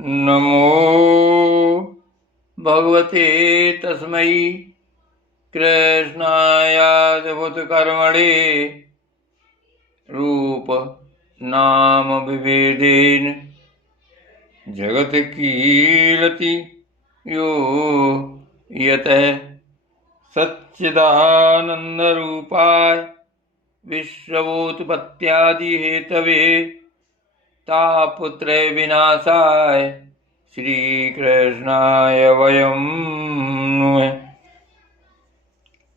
नमो भगवते तस्मै कृष्णायाद्भुतकर्मणे रूप नाम विभेदेन जगत कीर्ति यो यतः सच्चिदानंदरूपाय विश्वोत्पत्त्यादि हेतवे तापत्रय विनाशाय श्री कृष्णाय वयं नुमः।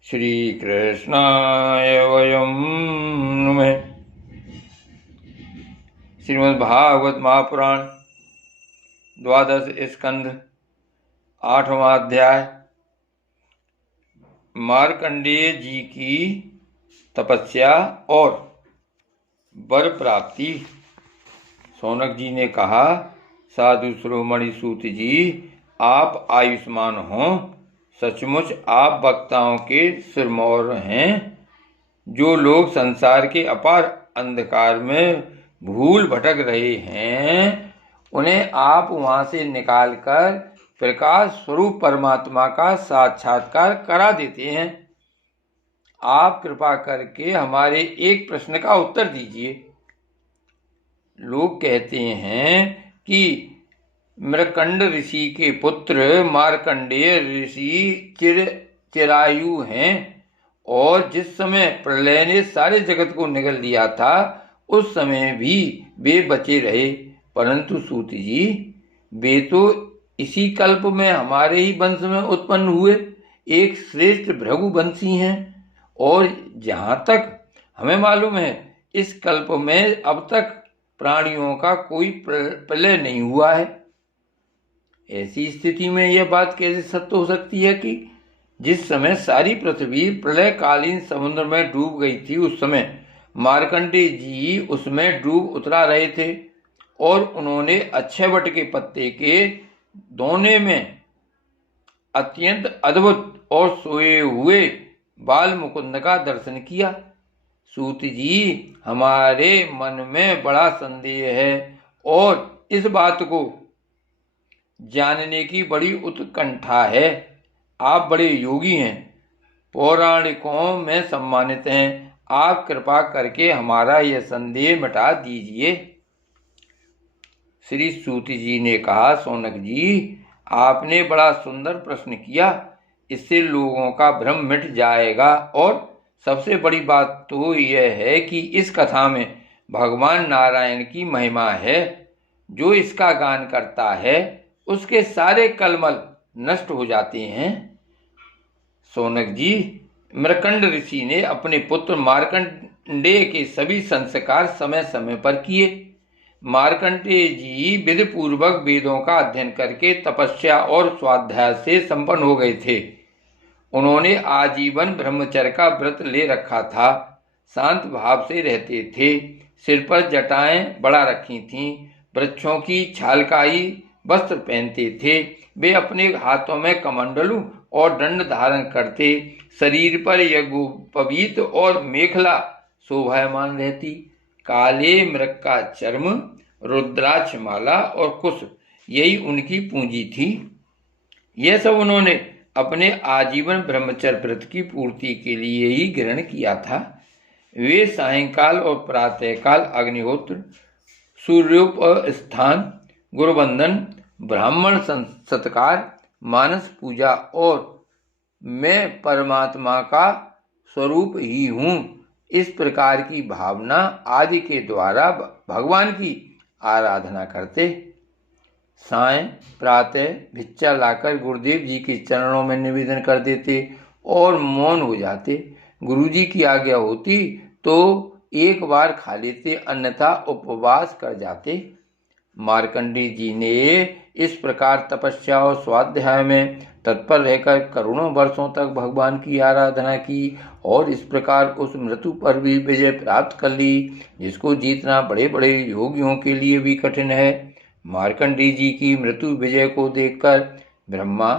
श्री कृष्णाय वयं नुमः। श्रीमद् भागवत महापुराण 12 स्कंध 8वां अध्याय मार्कंडेय जी की तपस्या और वर प्राप्ति। सौनक जी ने कहा, साधु शिरोमणि सूत जी, आप आयुष्मान हों। सचमुच आप वक्ताओं के सिरमौर हैं। जो लोग संसार के अपार अंधकार में भूल भटक रहे हैं, उन्हें आप वहां से निकालकर प्रकाश स्वरूप परमात्मा का साक्षात्कार करा देते हैं। आप कृपा करके हमारे एक प्रश्न का उत्तर दीजिए। लोग कहते हैं कि मृकंड ऋषि के पुत्र मार्कंडेय ऋषि चिरायु हैं और जिस समय प्रलय ने सारे जगत को निगल दिया था उस समय भी वे बचे रहे। परंतु सूत जी, वे तो इसी कल्प में हमारे ही वंश में उत्पन्न हुए एक श्रेष्ठ भृगुवंशी हैं और जहां तक हमें मालूम है इस कल्प में अब तक प्राणियों का कोई प्रलय नहीं हुआ है। ऐसी स्थिति में यह बात कैसे सत्य हो सकती है कि जिस समय सारी पृथ्वी प्रलयकालीन समुद्र में डूब गई थी उस समय मार्कंडेय जी उसमें डूब उतरा रहे थे और उन्होंने अक्षय वट के पत्ते के दोने में अत्यंत अद्भुत और सोए हुए बाल मुकुंद का दर्शन किया। सूत जी, हमारे मन में बड़ा संदेह है और इस बात को जानने की बड़ी उत्कंठा है। आप बड़े योगी हैं, पौराणिकों में सम्मानित हैं। आप कृपा करके हमारा यह संदेह मिटा दीजिए। श्री सूत जी ने कहा, सौनक जी, आपने बड़ा सुंदर प्रश्न किया। इससे लोगों का भ्रम मिट जाएगा और सबसे बड़ी बात तो यह है कि इस कथा में भगवान नारायण की महिमा है। जो इसका गान करता है उसके सारे कलमल नष्ट हो जाते हैं। सौनक जी, मृकंड ऋषि ने अपने पुत्र मार्कंडेय के सभी संस्कार समय समय पर किए। मार्कंडेय जी विधि पूर्वक वेदों का अध्ययन करके तपस्या और स्वाध्याय से संपन्न हो गए थे। उन्होंने आजीवन ब्रह्मचर्य का व्रत ले रखा था, शांत भाव से रहते थे, सिर पर जटाएं बढ़ा रखी थीं, वृक्षों की छालकाई वस्त्र पहनते थे। वे अपने हाथों में कमंडलू और दंड धारण करते, शरीर पर यज्ञोपवीत और मेखला शोभायमान रहती। काले मृग का चर्म, रुद्राक्ष माला और कुश, यही उनकी पूंजी थी। यह सब उन्होंने अपने आजीवन ब्रह्मचर्य व्रत की पूर्ति के लिए ही ग्रहण किया था। वे सायंकाल और प्रातःकाल अग्निहोत्र, सूर्योपस्थान, गुरुवंदन, ब्राह्मण सत्कार, मानस पूजा और मैं परमात्मा का स्वरूप ही हूँ, इस प्रकार की भावना आदि के द्वारा भगवान की आराधना करते। साय प्रातः भिक्षा लाकर गुरुदेव जी के चरणों में निवेदन कर देते और मौन हो जाते। गुरुजी की आज्ञा होती तो एक बार खा लेते, अन्यथा उपवास कर जाते। मार्कंडेय जी ने इस प्रकार तपस्या और स्वाध्याय में तत्पर रहकर करोड़ों वर्षों तक भगवान की आराधना की और इस प्रकार उस मृत्यु पर भी विजय प्राप्त कर ली जिसको जीतना बड़े बड़े योगियों के लिए भी कठिन है। मार्कंडेय जी की मृत्यु विजय को देखकर ब्रह्मा,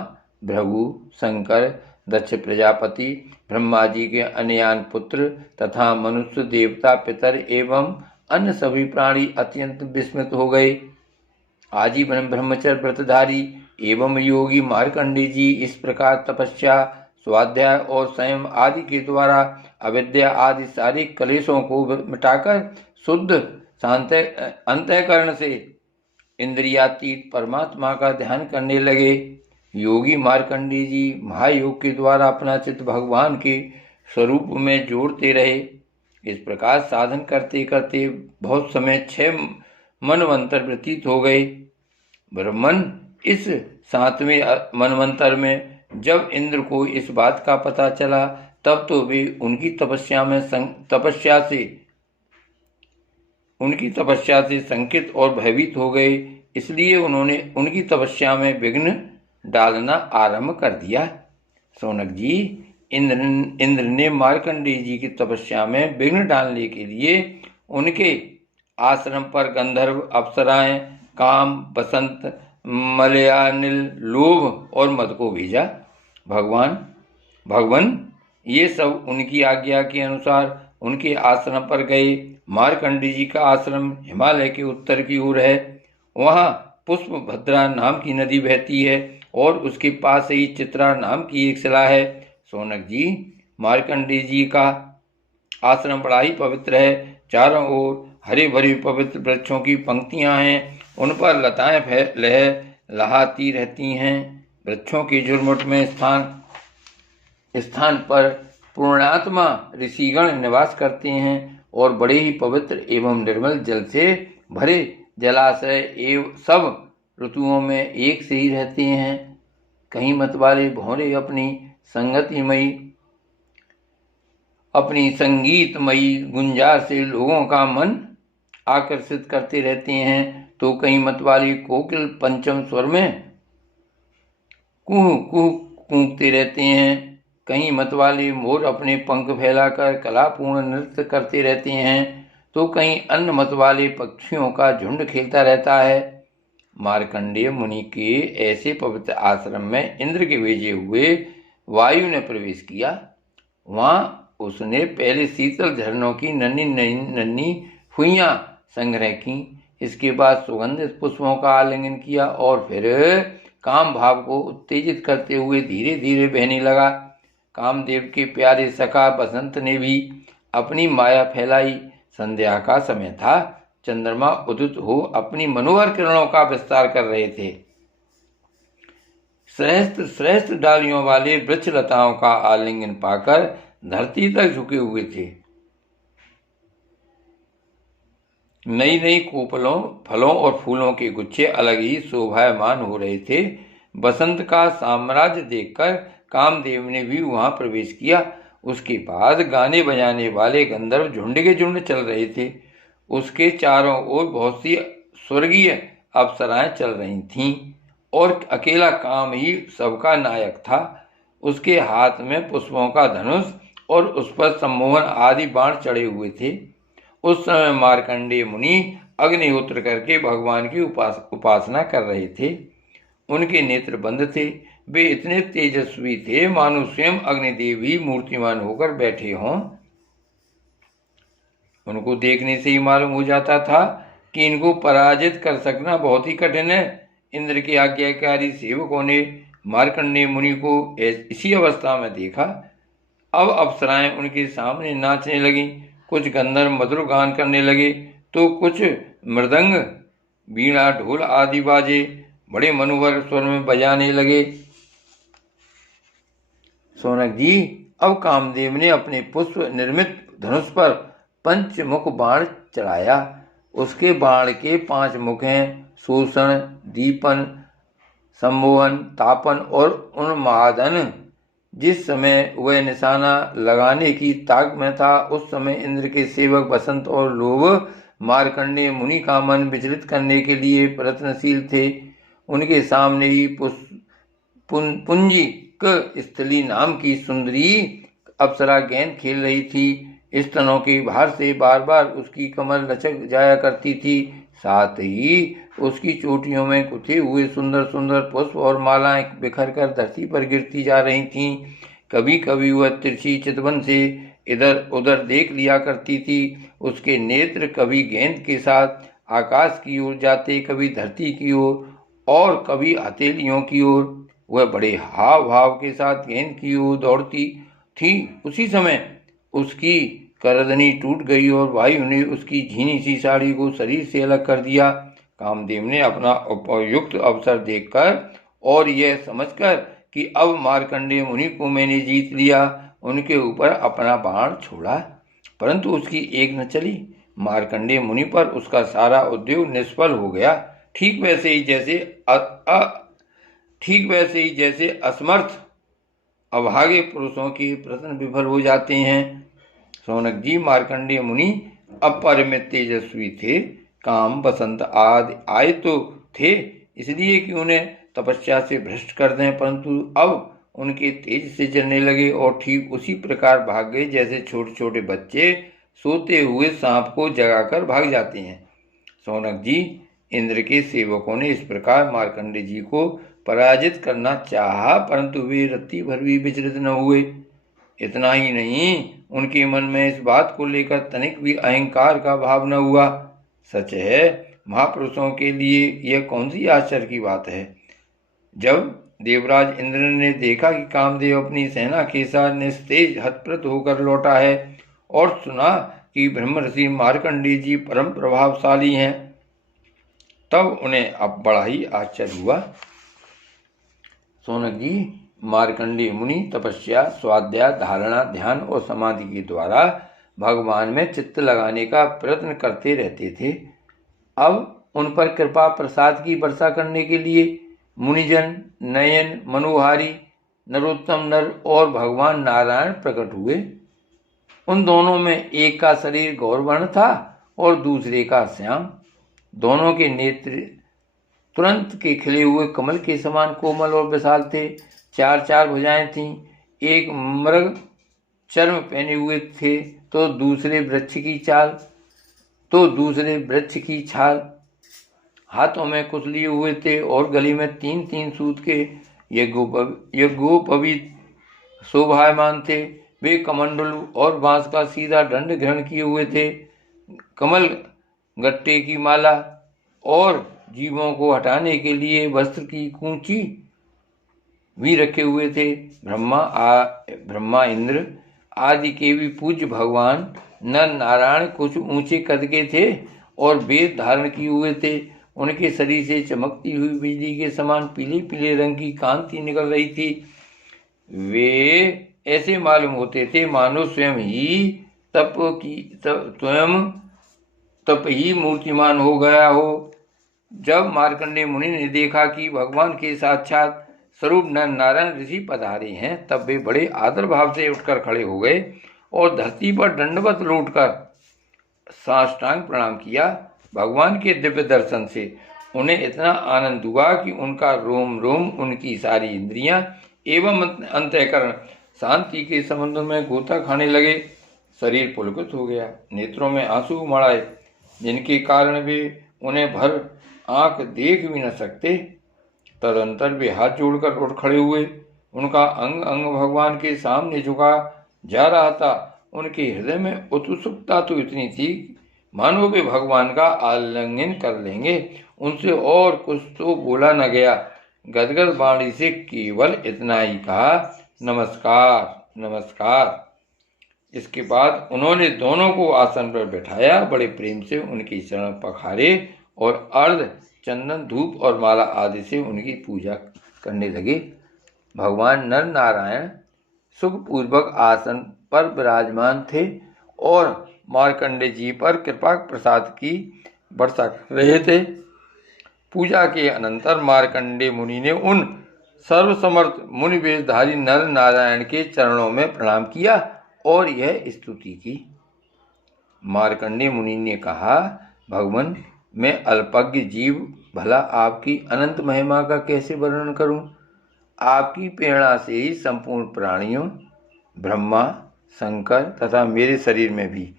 भृगु, शंकर, दक्ष प्रजापति, ब्रह्मा जी के अन्यान पुत्र तथा मनुष्य, देवता, पितर एवं अन्य सभी प्राणी अत्यंत विस्मित हो गए। आजीवन ब्रह्मचर्य व्रतधारी एवं योगी मार्कंडेय जी इस प्रकार तपस्या, स्वाध्याय और संयम आदि के द्वारा अविद्या आदि सारे कलेशों को मिटाकर शुद्ध शांत अंतःकरण से इंद्रियातीत परमात्मा का ध्यान करने लगे। योगी मार्कंडेय जी महायोग के द्वारा अपना चित्त भगवान के स्वरूप में जोड़ते रहे। इस प्रकार साधन करते करते बहुत समय 6 मनवंतर व्यतीत हो गए। ब्रह्मन इस 7वें मनवंतर में जब इंद्र को इस बात का पता चला तब तो वे उनकी तपस्या से शंकित और भयभीत हो गए। इसलिए उन्होंने उनकी तपस्या में विघ्न डालना आरंभ कर दिया। शौनक जी, इंद्र ने मार्कंडेय जी की तपस्या में विघ्न डालने के लिए उनके आश्रम पर गंधर्व, अप्सराएं, काम, बसंत, मलयानिल, लोभ और मद को भेजा। भगवान ये सब उनकी आज्ञा के अनुसार उनके आश्रम पर गए। मार्कंडेय जी का आश्रम हिमालय के उत्तर की ओर है। वहाँ पुष्पभद्रा नाम की नदी बहती है और उसके पास ही चित्रा नाम की एक शिला है। शौनक जी, मार्कंडेय जी का आश्रम बड़ा ही पवित्र है। चारों ओर हरे भरे पवित्र वृक्षों की पंक्तियां हैं, उन पर लताएं लहाती रहती हैं। वृक्षों के झुरमुट में स्थान पर पूर्णात्मा ऋषिगण निवास करते हैं और बड़े ही पवित्र एवं निर्मल जल से भरे जलाशय एवं सब ऋतुओं में एक से ही रहते हैं। कहीं मतवाले भौरे अपनी संगीतमयी गुंजार से लोगों का मन आकर्षित करते रहते हैं, तो कहीं मतवाले कोकिल पंचम स्वर में कुह कुह कूकते रहते हैं। कहीं मतवाले मोर अपने पंख फैलाकर कलापूर्ण नृत्य करते रहते हैं, तो कहीं अन्य मतवाले पक्षियों का झुंड खेलता रहता है। मार्कंडेय मुनि के ऐसे पवित्र आश्रम में इंद्र के भेजे हुए वायु ने प्रवेश किया। वहाँ उसने पहले शीतल झरनों की नन्ही फुइयां संग्रह की। इसके बाद सुगंधित पुष्पों का आलिंगन किया और फिर काम भाव को उत्तेजित करते हुए धीरे धीरे बहने लगा। कामदेव के प्यारे सखा बसंत ने भी अपनी माया फैलाई। संध्या का समय था। चंद्रमा उदित हो अपनी मनोहर किरणों का विस्तार कर रहे थे। श्रेष्ठ डालियों वाले वृक्ष लताओं का आलिंगन पाकर धरती तक झुके हुए थे। नई कोपलों, फलों और फूलों के गुच्छे अलग ही शोभायमान हो रहे थे। बसंत का साम्राज्य देखकर कामदेव ने भी वहां प्रवेश किया। उसके बाद गाने बजाने वाले गंधर्व झुंड के झुंड चल रहे थे। उसके चारों ओर बहुत सी स्वर्गीय अप्सराएं चल रही थीं और अकेला काम ही सबका नायक था। उसके हाथ में पुष्पों का धनुष और उस पर सम्मोहन आदि बाण चढ़े हुए थे। उस समय मार्कंडेय मुनि अग्निहोत्र करके भगवान की उपासना कर रहे थे। उनके नेत्र बंद थे। वे इतने तेजस्वी थे मानो स्वयं अग्निदेव ही मूर्तिमान होकर बैठे हों। उनको देखने से ही मालूम हो जाता था कि इनको पराजित कर सकना बहुत ही कठिन है। इंद्र के आज्ञाकारी सेवकों ने मार्कंडेय मुनि को इसी अवस्था में देखा। अब अप्सराएं उनके सामने नाचने लगी। कुछ गंधर्व मधुर गान करने लगे तो कुछ मृदंग, वीणा, ढोल आदि बाजे बड़े मनोहर स्वर में बजाने लगे। शौनक जी, अब कामदेव ने अपने पुष्प निर्मित धनुष पर पंचमुख बाण चढ़ाया। उसके बाण के 5 मुख हैं: शोषण, दीपन, सम्मोहन, तापन और उन्मादन। जिस समय वह निशाना लगाने की ताक में था, उस समय इंद्र के सेवक बसंत और लोभ मार्कंडेय मुनि का मन विचलित करने के लिए प्रयत्नशील थे। उनके सामने ही पुंजिक स्थली नाम की सुंदरी अप्सरा गेंद खेल रही थी। स्तनों के भार से बार बार उसकी कमर लचक जाया करती थी। साथ ही उसकी चोटियों में गुथे हुए सुंदर सुंदर पुष्प और मालाएं बिखर कर धरती पर गिरती जा रही थीं। कभी कभी वह तिरछी चितवन से इधर उधर देख लिया करती थी। उसके नेत्र कभी गेंद के साथ आकाश की ओर जाते, कभी धरती की ओर और कभी हथेलियों की ओर। वह बड़े हाव भाव के साथ गेंद की ओर दौड़ती थी। उसी समय उसकी करदनी टूट गई और वायु ने उसकी झीनी सी साड़ी को शरीर से अलग कर दिया। कामदेव ने अपना उपयुक्त अवसर देखकर और यह समझकर कि अब मार्कंडेय मुनि को मैंने जीत लिया, उनके ऊपर अपना बाण छोड़ा, परंतु उसकी एक न चली। मार्कंडेय मुनि पर उसका सारा उद्योग निष्फल हो गया। ठीक वैसे ही जैसे असमर्थ अभागे पुरुषों के प्रश्न विफल हो जाते हैं। शौनक जी, मार्कंडेय मुनि अपरिमित तेजस्वी थे। काम, बसंत आदि आए तो थे इसलिए कि उन्हें तपस्या से भ्रष्ट कर दें, परंतु अब उनके तेज से जलने लगे और ठीक उसी प्रकार भाग गए जैसे छोटे छोटे बच्चे सोते हुए सांप को जगाकर भाग जाते हैं। शौनक जी, इंद्र के सेवकों ने इस प्रकार मार्कंडेय जी को पराजित करना चाहा, परंतु वे रत्ती भर भी विचलित न हुए। इतना ही नहीं, उनके मन में इस बात को लेकर तनिक भी अहंकार का भाव न हुआ। सच है, महापुरुषों के लिए यह कौन सी आश्चर्य की बात है। जब देवराज इंद्र ने देखा कि कामदेव अपनी सेना के साथ निस्तेज हतप्रत होकर लौटा है और सुना कि ब्रह्मर्षि मार्कंडेय जी परम प्रभावशाली हैं, तब उन्हें अब बड़ा ही आश्चर्य हुआ। शौनक जी, मार्कंडेय मुनि तपस्या, स्वाध्याय, धारणा, ध्यान और समाधि के द्वारा भगवान में चित्त लगाने का प्रयत्न करते रहते थे। अब उन पर कृपा प्रसाद की वर्षा करने के लिए मुनिजन नयन मनोहारी नरोत्तम नर और भगवान नारायण प्रकट हुए। उन दोनों में एक का शरीर गौरवर्ण था और दूसरे का श्याम। दोनों के नेत्र तुरंत के खिले हुए कमल के समान कोमल और विशाल थे। चार चार भुजाएं थीं। एक मृग चर्म पहने हुए थे तो दूसरे वृक्ष की छाल। हाथों में कुछ लिए हुए थे और गली में 3-3 सूत के यज्ञोपवीत शोभायमान थे। वे कमंडल और बांस का सीधा दंड ग्रहण किए हुए थे। कमल गट्टे की माला और जीवों को हटाने के लिए वस्त्र की कूंची भी रखे हुए थे। ब्रह्मा इंद्र आदि के भी पूज्य भगवान नर नारायण कुछ ऊंचे कद के थे और वेद धारण किए हुए थे। उनके शरीर से चमकती हुई बिजली के समान पीले पीले रंग की कांति निकल रही थी। वे ऐसे मालूम होते थे मानो स्वयं तप ही मूर्तिमान हो गया हो। जब मार्कंडेय मुनि ने देखा कि भगवान के साक्षात स्वरूप नर नारायण ऋषि पधारे हैं, तब वे बड़े आदर भाव से उठकर खड़े हो गए और धरती पर दंडवत लौटकर साष्टांग प्रणाम किया। भगवान के दिव्य दर्शन से उन्हें इतना आनंद हुआ कि उनका रोम रोम, उनकी सारी इंद्रियां एवं अंतःकरण शांति के समुद्र में गोता खाने लगे। शरीर पुलकित हो गया, नेत्रों में आंसू उमड़ आए, जिनके कारण वे उन्हें भर आंख देख भी न सकते। तदंतर वे हाथ जोड़कर उठ खड़े हुए। उनका अंग अंग भगवान के सामने झुका जा रहा था। उनके हृदय में उत्सुकता तो इतनी थी मानो वे भगवान का आलिंगन कर लेंगे। उनसे और कुछ तो बोला न गया। गदगद वाणी से केवल इतना ही कहा, नमस्कार नमस्कार। इसके बाद उन्होंने दोनों को आसन पर बैठाया, बड़े प्रेम से उनके चरण पखारे और अर्ध चंदन धूप और माला आदि से उनकी पूजा करने लगे। भगवान नर नारायण सुखपूर्वक आसन पर विराजमान थे और मार्कंडेय जी पर कृपा प्रसाद की वर्षा कर रहे थे। पूजा के अनंतर मार्कंडेय मुनि ने उन सर्वसमर्थ मुनि वेशधारी नर नारायण के चरणों में प्रणाम किया और यह स्तुति की। मार्कंडेय मुनि ने कहा, भगवान, मैं अल्पज्ञ जीव भला आपकी अनंत महिमा का कैसे वर्णन करूं। आपकी प्रेरणा से ही संपूर्ण प्राणियों, ब्रह्मा, शंकर तथा मेरे शरीर में भी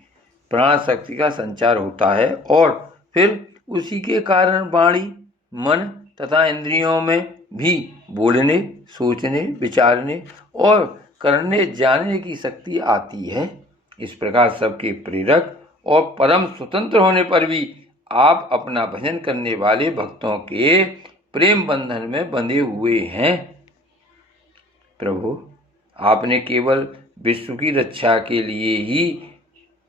प्राण शक्ति का संचार होता है और फिर उसी के कारण वाणी, मन तथा इंद्रियों में भी बोलने, सोचने, विचारने और करने जानने की शक्ति आती है। इस प्रकार सबके प्रेरक और परम स्वतंत्र होने पर भी आप अपना भजन करने वाले भक्तों के प्रेम बंधन में बंधे हुए हैं। प्रभु, आपने केवल विश्व की रक्षा के लिए ही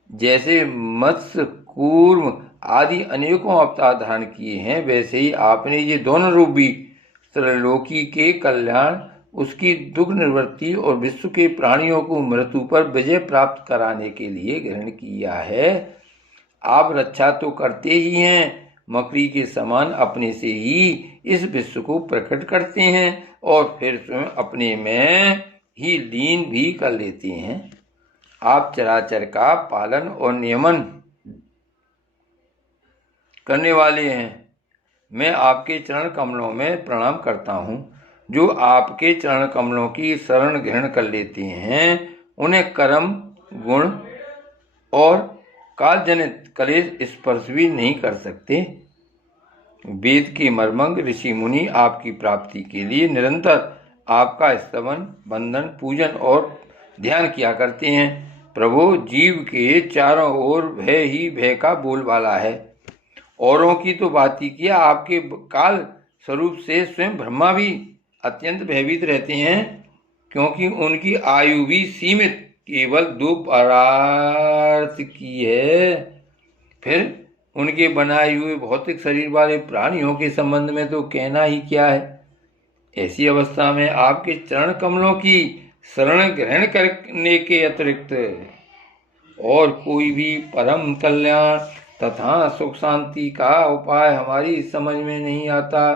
जैसे मत्स्य, कूर्म आदि अनेकों अवतार धारण किए हैं, वैसे ही आपने ये दोनों रूप भी त्रैलोकी के कल्याण, उसकी दुख निवृत्ति और विश्व के प्राणियों को मृत्यु पर विजय प्राप्त कराने के लिए ग्रहण किया है। आप रक्षा तो करते ही हैं, मकड़ी के समान अपने से ही इस विश्व को प्रकट करते हैं और फिर स्वयं अपने में ही लीन भी कर लेते हैं। आप चराचर का पालन और नियमन करने वाले हैं। मैं आपके चरण कमलों में प्रणाम करता हूँ। जो आपके चरण कमलों की शरण ग्रहण कर लेते हैं, उन्हें कर्म, गुण और कालजनित कलेश स्पर्श भी नहीं कर सकते। वेद के मर्मज्ञ ऋषि मुनि आपकी प्राप्ति के लिए निरंतर आपका स्तवन, वंदन, पूजन और ध्यान किया करते हैं। प्रभु, जीव के चारों ओर भय ही भय का बोलबाला है। औरों की तो बात ही किया, आपके काल स्वरूप से स्वयं ब्रह्मा भी अत्यंत भयभीत रहते हैं, क्योंकि उनकी आयु भी सीमित केवल 2 परार्थ की है। फिर उनके बनाए हुए भौतिक शरीर वाले प्राणियों के संबंध में तो कहना ही क्या है। ऐसी अवस्था में आपके चरण कमलों की शरण ग्रहण करने के अतिरिक्त और कोई भी परम कल्याण तथा सुख शांति का उपाय हमारी समझ में नहीं आता,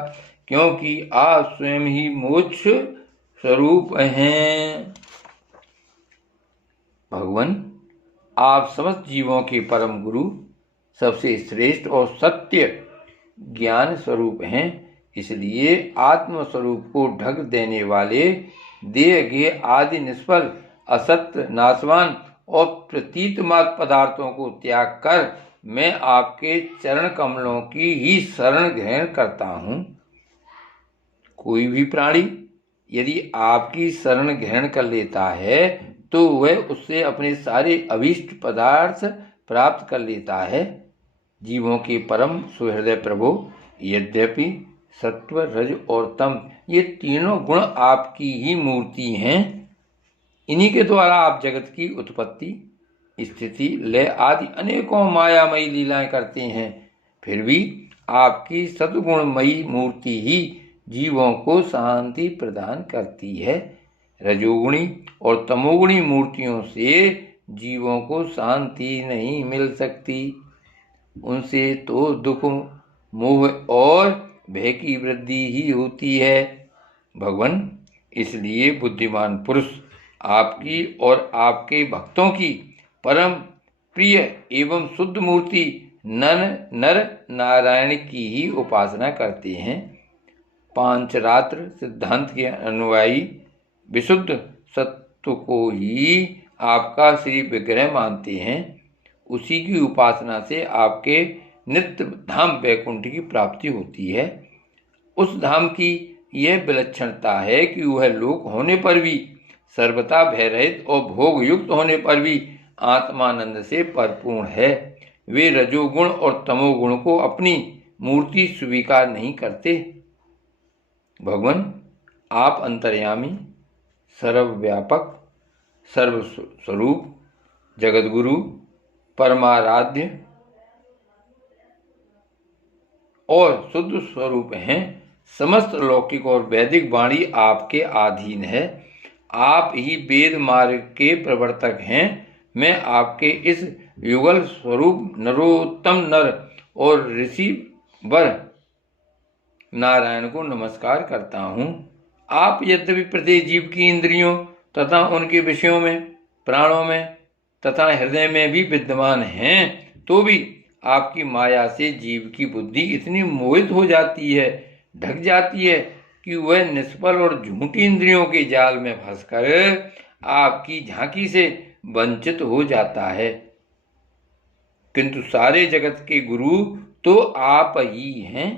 क्योंकि आप स्वयं ही मोक्ष स्वरूप हैं। भगवान, आप समस्त जीवों के परम गुरु, सबसे श्रेष्ठ और सत्य ज्ञान स्वरूप हैं। इसलिए आत्म स्वरूप को ढक देने वाले देह गे आदि निष्फल, असत्य, नाशवान और प्रतीत मात्र पदार्थों को त्याग कर मैं आपके चरण कमलों की ही शरण ग्रहण करता हूँ। कोई भी प्राणी यदि आपकी शरण ग्रहण कर लेता है तो वह उससे अपने सारे अभीष्ट पदार्थ प्राप्त कर लेता है। जीवों के परम सुहृदय प्रभु, यद्यपि सत्व, रज और तम ये तीनों गुण आपकी ही मूर्ति हैं, इन्हीं के द्वारा आप जगत की उत्पत्ति, स्थिति, लय आदि अनेकों मायामयी लीलाएं करते हैं। फिर भी आपकी सद्गुणमयी मूर्ति ही जीवों को शांति प्रदान करती है। रजोगुणी और तमोगुणी मूर्तियों से जीवों को शांति नहीं मिल सकती। उनसे तो दुख, मोह और भय की वृद्धि ही होती है। भगवान, इसलिए बुद्धिमान पुरुष आपकी और आपके भक्तों की परम प्रिय एवं शुद्ध मूर्ति नर नारायण की ही उपासना करते हैं। पांचरात्र सिद्धांत के अनुयायी विशुद्ध सत्व को ही आपका श्री विग्रह मानते हैं। उसी की उपासना से आपके नित्य धाम वैकुंठ की प्राप्ति होती है। उस धाम की यह विलक्षणता है कि वह लोक होने पर भी सर्वथा भयरहित और भोग युक्त होने पर भी आत्मानंद से परिपूर्ण है। वे रजोगुण और तमोगुण को अपनी मूर्ति स्वीकार नहीं करते। भगवान, आप अंतर्यामी, सर्वव्यापक, सर्वस्वरूप, जगतगुरु, परमाराध्य और शुद्ध स्वरूप हैं। समस्त लौकिक और वैदिक वाणी आपके अधीन है। आप ही वेद मार्ग के प्रवर्तक हैं। मैं आपके इस युगल स्वरूप नरोत्तम नर और ऋषि वर नारायण को नमस्कार करता हूँ। आप यद्यपि प्रत्येक जीव की इंद्रियों तथा उनके विषयों में, प्राणों में तथा हृदय में भी विद्यमान हैं, तो भी आपकी माया से जीव की बुद्धि इतनी मोहित हो जाती है, ढक जाती है कि वह निष्फल और झूठी इंद्रियों के जाल में फंसकर आपकी झांकी से वंचित हो जाता है। किंतु सारे जगत के गुरु तो आप ही हैं।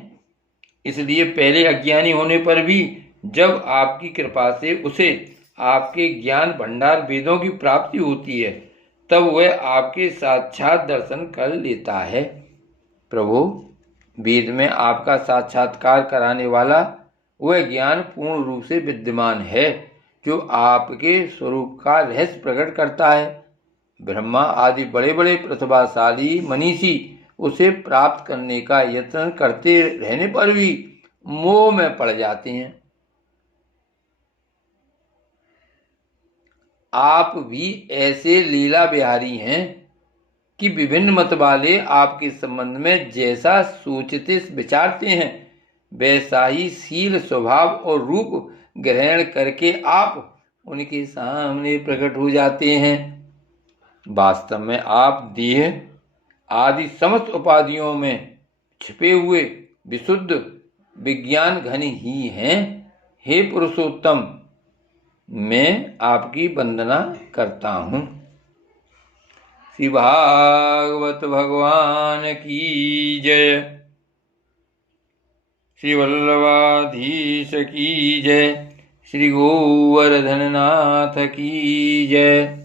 इसलिए पहले अज्ञानी होने पर भी जब आपकी कृपा से उसे आपके ज्ञान भंडार वेदों की प्राप्ति होती है, तब वह आपके साक्षात दर्शन कर लेता है। प्रभु, वेद में आपका साक्षात्कार कराने वाला वह ज्ञान पूर्ण रूप से विद्यमान है जो आपके स्वरूप का रहस्य प्रकट करता है। ब्रह्मा आदि बड़े बड़े प्रतिभाशाली मनीषी उसे प्राप्त करने का यत्न करते रहने पर भी मोह में पड़ जाते हैं। आप भी ऐसे लीला बिहारी हैं कि विभिन्न मत वाले आपके संबंध में जैसा सोचते विचारते हैं वैसा ही शील स्वभाव और रूप ग्रहण करके आप उनके सामने प्रकट हो जाते हैं। वास्तव में आप देह आदि समस्त उपाधियों में छिपे हुए विशुद्ध विज्ञान घन ही हैं। हे पुरुषोत्तम, मैं आपकी वंदना करता हूँ। श्री भागवत भगवान की जय। श्री वल्लभाधीश की जय। श्री गोवर्धन नाथ की जय।